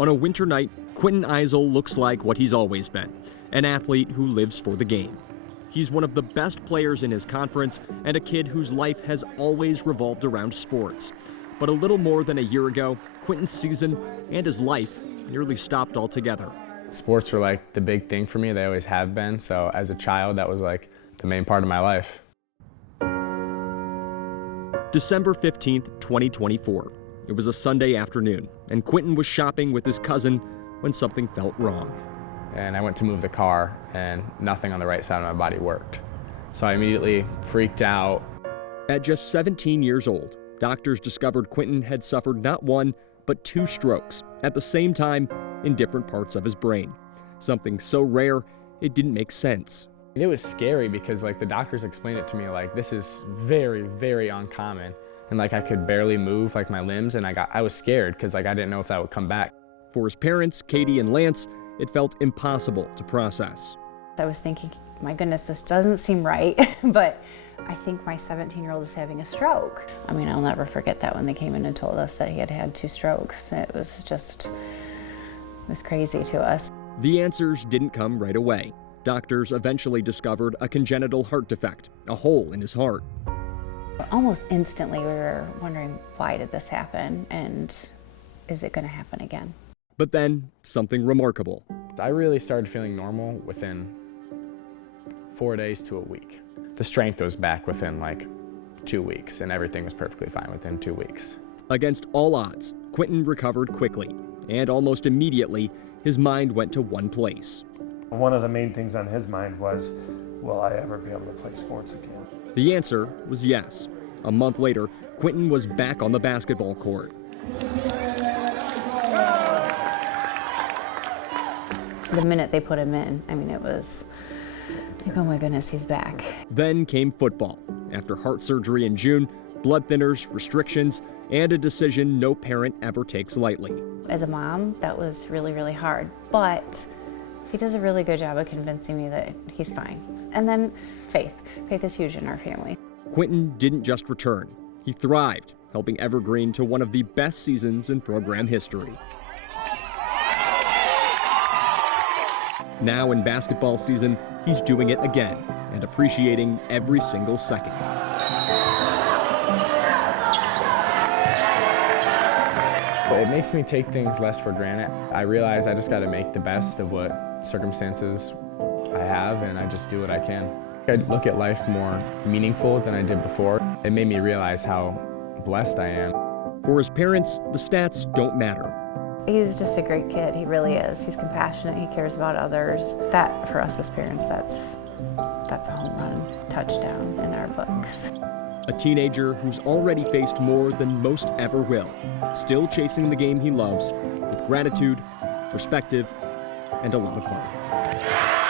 On a winter night, Quinten Eisel looks like what he's always been, an athlete who lives for the game. He's one of the best players in his conference and a kid whose life has always revolved around sports. But a little more than a year ago, Quinten's season and his life nearly stopped altogether. Sports were like the big thing for me. They always have been. So as a child, that was like the main part of my life. December 15th, 2024. It was a Sunday afternoon, and Quinten was shopping with his cousin when something felt wrong. And I went to move the car, and nothing on the right side of my body worked. So I immediately freaked out. At just 17 years old, doctors discovered Quinten had suffered not one, but 2 strokes at the same time in different parts of his brain. Something so rare, it didn't make sense. It was scary because like the doctors explained it to me like this is very, very uncommon. And like I could barely move like my limbs, and I was scared because like I didn't know if that would come back. For his parents, Katie and Lance, it felt impossible to process. I was thinking, my goodness, this doesn't seem right, but I think my 17-year-old is having a stroke. I mean, I'll never forget that when they came in and told us that he had had 2 strokes. It was crazy to us. The answers didn't come right away. Doctors eventually discovered a congenital heart defect, a hole in his heart. Almost instantly, we were wondering, why did this happen, and is it going to happen again? But then, something remarkable. I really started feeling normal within 4 days to a week. The strength was back within like 2 weeks, and everything was perfectly fine within 2 weeks. Against all odds, Quinten recovered quickly, and almost immediately, his mind went to one place. One of the main things on his mind was, will I ever be able to play sports again? The answer was yes. A month later, Quinten was back on the basketball court. The minute they put him in, I mean, it was like, oh my goodness, he's back. Then came football. After heart surgery in June, blood thinners, restrictions, and a decision no parent ever takes lightly. As a mom, that was really, really hard, but he does a really good job of convincing me that he's fine. And then faith. Faith is huge in our family. Quinten didn't just return. He thrived, helping Evergreen to one of the best seasons in program history. Now in basketball season, he's doing it again and appreciating every single second. It makes me take things less for granted. I realize I just got to make the best of what circumstances I have, and I just do what I can. I look at life more meaningful than I did before. It made me realize how blessed I am. For his parents, the stats don't matter. He's just a great kid, he really is. He's compassionate, he cares about others. That, for us as parents, that's a home run touchdown in our books. A teenager who's already faced more than most ever will, still chasing the game he loves with gratitude, perspective, and a lot of heart.